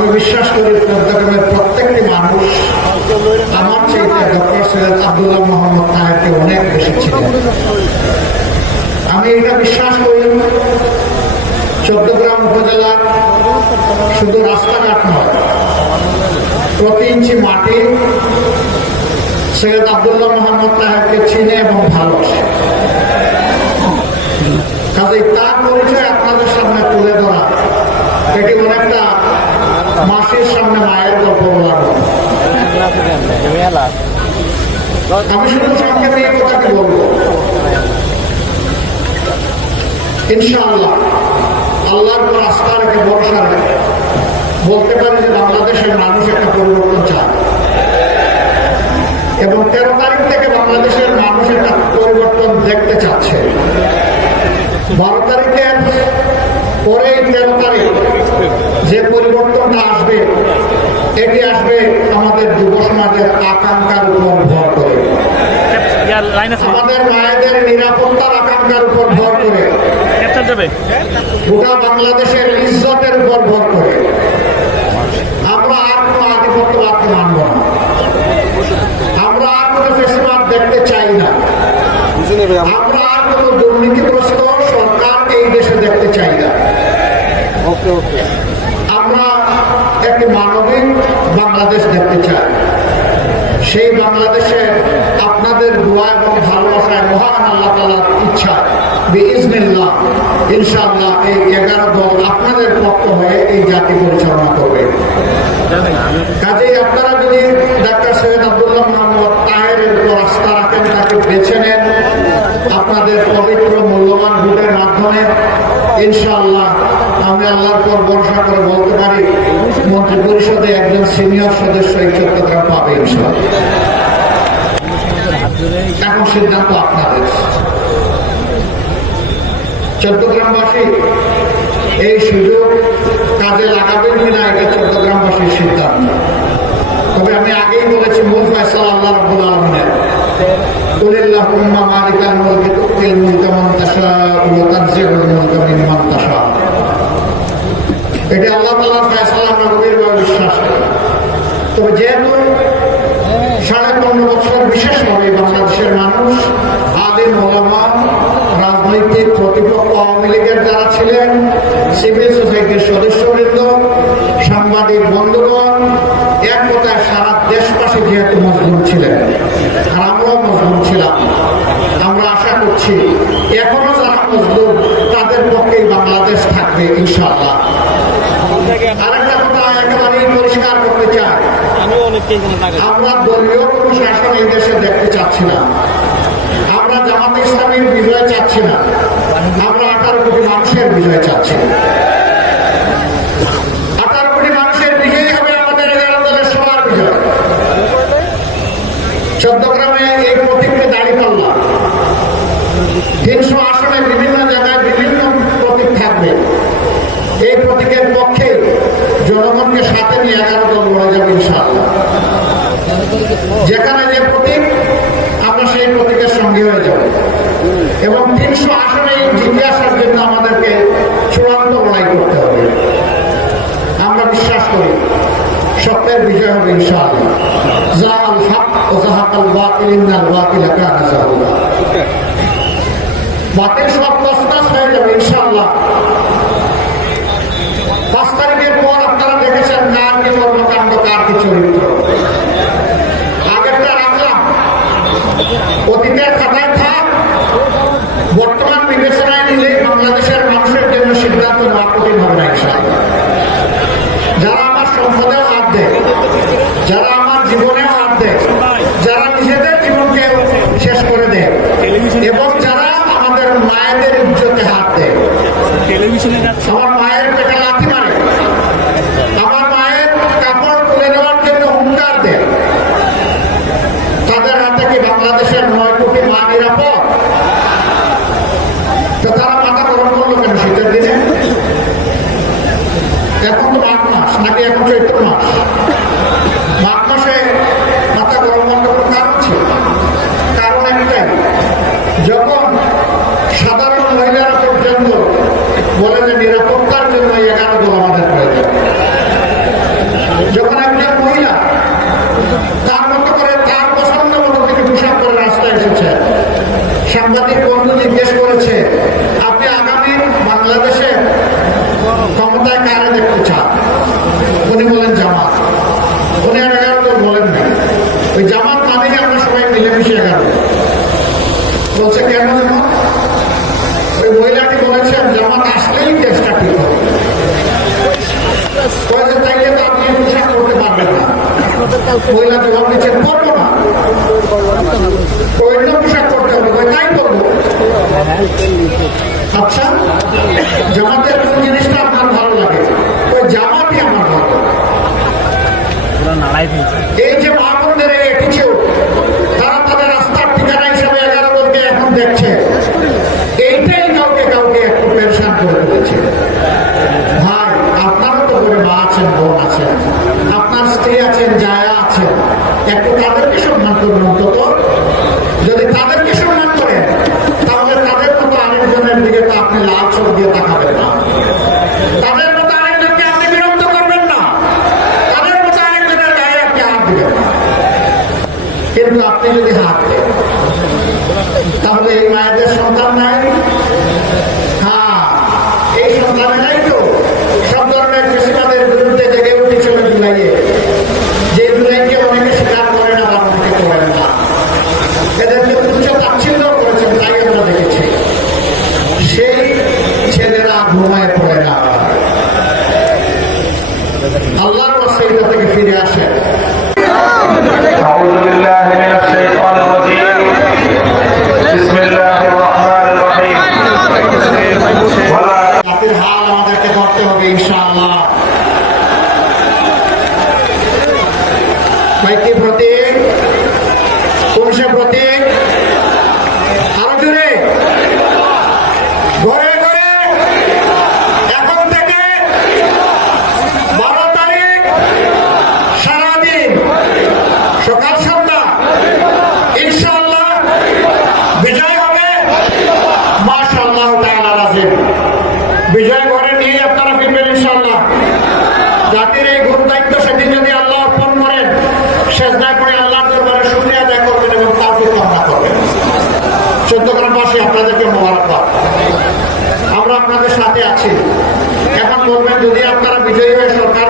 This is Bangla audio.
আমি বিশ্বাস করি চট্টগ্রামের প্রত্যেকটি মানুষ আমার চাইতে ডক্টর সৈয়দ আব্দুল্লাহ মোহাম্মদ তাহেরকে অনেক বেশি ছিলেন। আমি এটা বিশ্বাস করি চট্টগ্রাম উপজেলা শুধু রাস্তাঘাট নয়, প্রতি ইঞ্চি মাটি সৈয়দ আব্দুল্লাহ মোহাম্মদ তাহেরকে চিনে এবং ভালোবাসে। কাজেই তার পরিচয় আপনাদের সামনে তুলে ধরা এটি অনেকটা মাসির সামনে মায়ের গল্প বলার মতো। আমি শুধু সংক্ষেপে এই কথাটি বলবো, ইনশাআল্লাহ আল্লাহর উপর আস্থা রেখে ভরসা রেখে বলতে পারি যে বাংলাদেশের মানুষ একটা পরিবর্তন চায় এবং 13 তারিখ থেকে বাংলাদেশের মানুষ একটা পরিবর্তন দেখতে চাচ্ছে। 12 তারিখের পরে 13 তারিখ যে পরিবর্তনটা আসবে এটি আসবে আমাদের যুব সমাজের আকাঙ্ক্ষার উপর ভর করে, আমাদের মায়েদের নিরাপত্তার আকাঙ্ক্ষার উপর ভর করে, গোটা বাংলাদেশের ইজ্জতের উপর ভর করে। আমরা আর কোনো আধিপত্যবাদকে মানব না, আমরা আর কোনো ফেসিবাদ দেখতে চাই না, আমরা আর কোনো দুর্নীতিগ্রস্ত সরকার এই দেশে দেখতে চাই না। আমরা একটি মানবিক বাংলাদেশ দেখতে চাই। সেই বাংলাদেশে আপনাদের দোয়া এবং ভালোবাসায় মহান আল্লাহ তাআলার ইচ্ছা বিইজনিল্লাহ ইনশাআল্লাহ এই 11 দল আপনাদের পক্ষ হয়ে এই জাতি পরিচালনা করবে। কাজেই আপনারা যদি ডাক্তার সৈয়দ আব্দুল্লাহ মোহাম্মদ তাহেরের উপর আস্থা রাখেন, তাকে বেছে নেন আপনাদের পবিত্র মূল্যবান ভোটের মাধ্যমে, ইনশাআল্লাহ আমি আল্লাহর উপর ভরসা করে বলতে পারি মন্ত্রী পরিষদে একজন সিনিয়র সদস্য এই চট্টগ্রাম পাবে ইনশাআল্লাহ। এখন সিদ্ধান্ত আপনাদের। চট্টগ্রামবাসী এই সুযোগ কাজে লাগাবেন কিনা এটা চট্টগ্রামবাসীর সিদ্ধান্ত। তবে আমি আগেই বলেছি মূল ফয়সালা আল্লাহ রাব্বুল আলামিনের। কুলিল্লাহুম্মা মালিকাল মুলকি তুতিল মুলকা মান তাশাউ ওয়া তানজিউল মুলকা মিম্মান তাশাউ। এটা আল্লাহ তাআলার ফয়সালা, আমরা গভীরভাবে বিশ্বাস করি। তবে যেহেতু 15.5 বছর বিশেষভাবে বাংলাদেশের মানুষ, আলেম ওলামা, রাজনৈতিক প্রতিপক্ষ আওয়ামী লীগের যারা ছিলেন, সিভিল সোসাইটির সদস্যবৃন্দ, সাংবাদিক বন্ধুগণ, এক কথায় সারা দেশবাসী যেহেতু মজলুম ছিলেন আর আমরাও মজলুম ছিলাম, আমরা আশা করছি এখনো যারা মজলুম তাদের পক্ষেই বাংলাদেশ থাকবে ইনশাআল্লাহ। আরেকটা কথা একেবারেই পরিষ্কার করতে চাই, আমরা দলীয় কোনো শাসন এই দেশে দেখতে চাচ্ছি না, আমরা জামাত ইসলামীর বিজয় চাচ্ছি না, আমরা 18 কোটি মানুষের বিজয় চাচ্ছি। 18 কোটি মানুষের বিজয় হবে আমাদের 11 দলের সবার বিজয়। চট্টগ্রামে এই প্রতীকটি দাঁড়িপাল্লা, 300 আসনে বিভিন্ন জায়গায় বিভিন্ন প্রতীক থাকবে। এই প্রতীকের পক্ষে জনগণকে সাথে নিয়ে 11 দল লড়ে যাবে ইনশাআল্লাহ। যেখানে যে প্রতীক আমরা সেই প্রতীকের সঙ্গে হয়ে যাব এবং 300 আসনে জিতে আসার জন্য আমাদেরকে চূড়ান্ত লড়াই করতে হবে। আমরা বিশ্বাস করি সত্যের বিজয় হবে ইনশাআল্লাহ। যাআল হক ওয়া যাহাকাল বাতিল ইন্নাল বাতিলা কানা যাহুকা। বাতিল সব তছনছ হয়ে যাবে ইনশাআল্লাহ। 5 তারিখের পর আপনারা দেখেছেন কার কি কর্মকাণ্ড, কার কি চরিত্র। আগেরটা রাখলাম, অতীতের খাতায় থাক, বর্তমান বিবেচনায় নিলে বাংলাদেশের মানুষের জন্য সিদ্ধান্ত নেওয়া কঠিন হবে না ইনশাআল্লাহ। যারা আমার সম্পদেও হাত দেয়, যারা আমার জীবনেও হাত দেয়, যারা নিজেদের জীবনকে শেষ করে দেয় এবং যারা আমাদের মায়েদের ইজ্জতে হাত দেয়, আমার মায়ের পেটে লাথি মারে, আমার মায়ের কাপড় তুলে নেওয়ার জন্য হুঙ্কার দেয়, তাদের হাতে কি বাংলাদেশের 9 কোটি মা নিরাপদ? তো তারা মাথা গরম করলো কেন শীতের দিনে? এখন তো মাঘ মাস নাকি এখন চৈত্র মাস? মাঘ মাসে মাথা গরম করার কোনো কারণ ছিল? কারণ একটাই, যখন সাধারণ মহিলারা পর্যন্ত বলে যে নিরাপত্তার জন্য 11 দল আমাদের প্রয়োজন, মহিলা জবাব দিচ্ছেন করবো না, অন্য পোশাক করতে হবে, তাই করবো। আচ্ছা, জামাতের কোন জিনিসটা আপনার ভালো লাগে? ওই জামাতই আমার ভালো। এই যে মা বোনদের এই অ্যাটিটিউড, তারা তাদের রাস্তার ঠিকানা হিসাবে 11 বলকে এখন দেখছে, এইটাই কাউকে কাউকে একটু পেরেশান করে তুলেছে। ভাই, আপনারও তো করে মা আছেন, বোন আছেন, আপনার স্ত্রী আছেন, জায়া আছেন, একটু তাদেরকে সম্মান করবেন অন্তত। যদি তাদেরকে সম্মান করেন, তাহলে তাদের মতো আরেকজনের দিকে তো আপনি লাল চোখ দিয়ে তাকাবেন না, তাদের মতো আরেকজনকে আপনি বিরক্ত করবেন না, তাদের মতো আরেকজনের গায়ে আপনি হাত দিবেন না। কিন্তু আপনি যদি হাত দেন, তাহলে এই মায়েদের সন্তান নাই? হ্যাঁ, এই সন্তানেরাই তো সব ধরনের ফেসিবাদের বিরুদ্ধে জেগে উঠেছিল জুলাইয়ে, যে জুলাইকে অনেকে স্বীকার করে না বা অনেকে করেন না। এদেরকে উচ্চ তাচ্ছিল্য করেছেন, তাই আমরা দেখেছি। সেই ছেলেরা ঘুমায় পড়ে না, আল্লাহর ওয়াসিলা এটা থেকে ফিরে আসেন। أعوذ بالله من الشيطان الرجيم بسم الله الرحمن الرحيم জাতির হাল আমাদেরকে করতে হবে ইনশাআল্লাহ। ভাই, কি প্রতীক? কোন সে প্রতীক? আরো জোরে, ঘরে ঘরে এখন থেকে 12 তারিখ সারাদিন সকাল সন্ধ্যা ইনশাআল্লাহ বিজয় হবে। মাশাআল্লাহ তাআলা রাজিব। বিজয় ঘরে নিয়ে আপনারা ফিরবেন ইনশাআল্লাহ। জাতির এই গুরু দায়িত্ব সেদিন যদি আল্লাহ অর্পণ করেন, সেজদায় পড়ে আল্লাহর দরবারে শুকরিয়া আদায় করবেন এবং তাওফিক কামনা করবেন। চট্টগ্রামবাসী আপনাদেরকে মোবারকবাদ। আমরা আপনাদের সাথে আছি। এখন বলবেন, যদি আপনারা বিজয়ী হয়ে সরকার